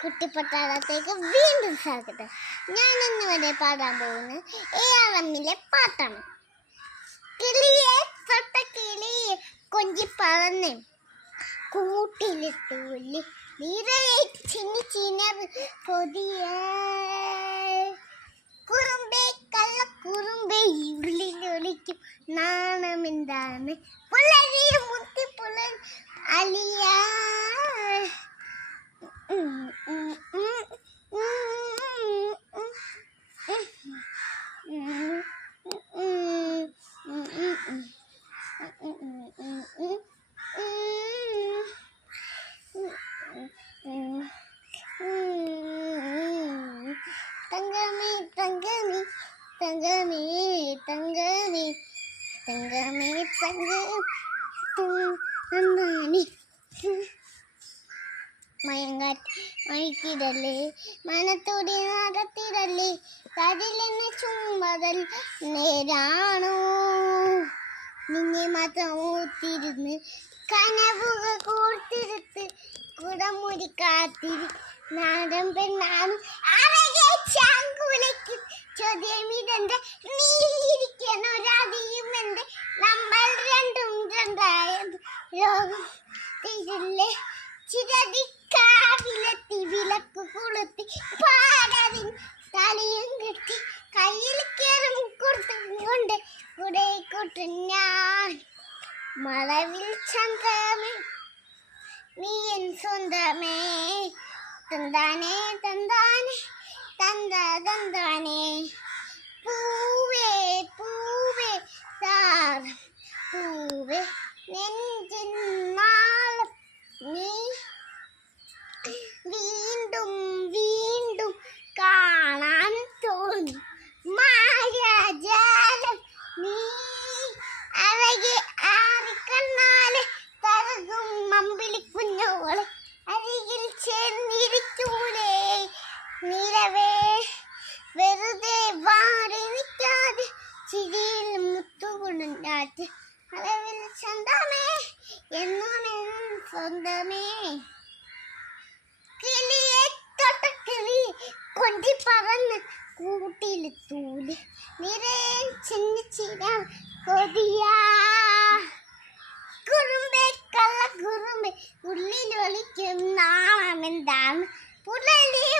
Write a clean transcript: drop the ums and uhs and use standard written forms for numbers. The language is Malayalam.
കുട്ടിപ്പട്ടാളത്തേക്ക് വീണ്ടും സ്വാഗതം. ഞാൻ ഇന്നിവിടെ പാടാൻ പോകുന്ന ARMലെ പാട്ടാണ്. കിളിയെ തൊട്ട കിളിയെ കൊഞ്ചി പറന്ന് കൂട്ടിലിട്ടൂല് നിറയെ ചിന്നി ചിനവ് കൊതിയ കുറുമ്പേ കള്ള കുറുമ്പേ ഉള്ളിലൊളിക്കും നാണമെന്താണ് പുലരിയ മുത്തി പുലർ അലിയ തങ്കമേ തങ്കമേ തങ്കമേ തങ്കമേ തങ്കമേ തങ്കമേ മയങ്ങാറ്റ് മയക്കിടല്ലേ മനത്തോടെ നടത്തിടല്ലേ കതിലെന്നെ ചുമതൽ നേരാണോ നിന്നെ മാത്രം ഓത്തിരുന്ന് കനവുകൾ കോർത്തിരുത്ത് കുടമുടി കാത്തിരി നാടൻ പെണ്ണാണ് അഴകെ ചാങ്കുലയ്ക്ക് ചോദ്യമിതെന്റെ നീയിരിക്കണോ രാധിയും എന്റെ നമ്മൾ രണ്ടും രണ്ടായത് രോഗം തിരില്ലേ ചിരതിക്കാവിലെത്തി വിളക്ക് കൊളുത്തി പാടതിൻ തലയും കെട്ടി കയ്യിൽ കയറും കൊടുത്തുകൊണ്ട് കൂടെ കൊട്ടു ഞാൻ മഴവിൽ ചന്ദ്രമേ നീ എൻ സ്വന്തമേ തന്താനേ തന്താനേ തന്താനേ പൂവേ പൂവേ താരം പൂവേ നെഞ്ചിൻ നാളം നീ വീണ്ടും വീണ്ടും കാണാൻ തോന്നി മായാജാലം നീ അഴകെ ആറിക്കണ്ണാലെ തരകും മമ്പിളി കുഞ്ഞോളെ അരികിൽ ചേർന്നിരിക്കൂലേ നിലവേ വെറുതെ വാടി നിൽക്കാതെ ചിരിയിൽ മുത്തുകൊണ്ടാറ്റ് അളവിൽ സ്വന്തമേ എന്നും സ്വന്തമേ കിളിയെ തൊട്ട കിളി കൊഞ്ചി പറന്ന് കൂട്ടിലെത്തൂല് നിറയെ ചിന്നിച്ചിര കൊതിയാ കുറുമ്പേ കള്ള കുറുമ്പേ ഉള്ളിലൊളിക്കും നാണമെന്താണ് പുലരിയെ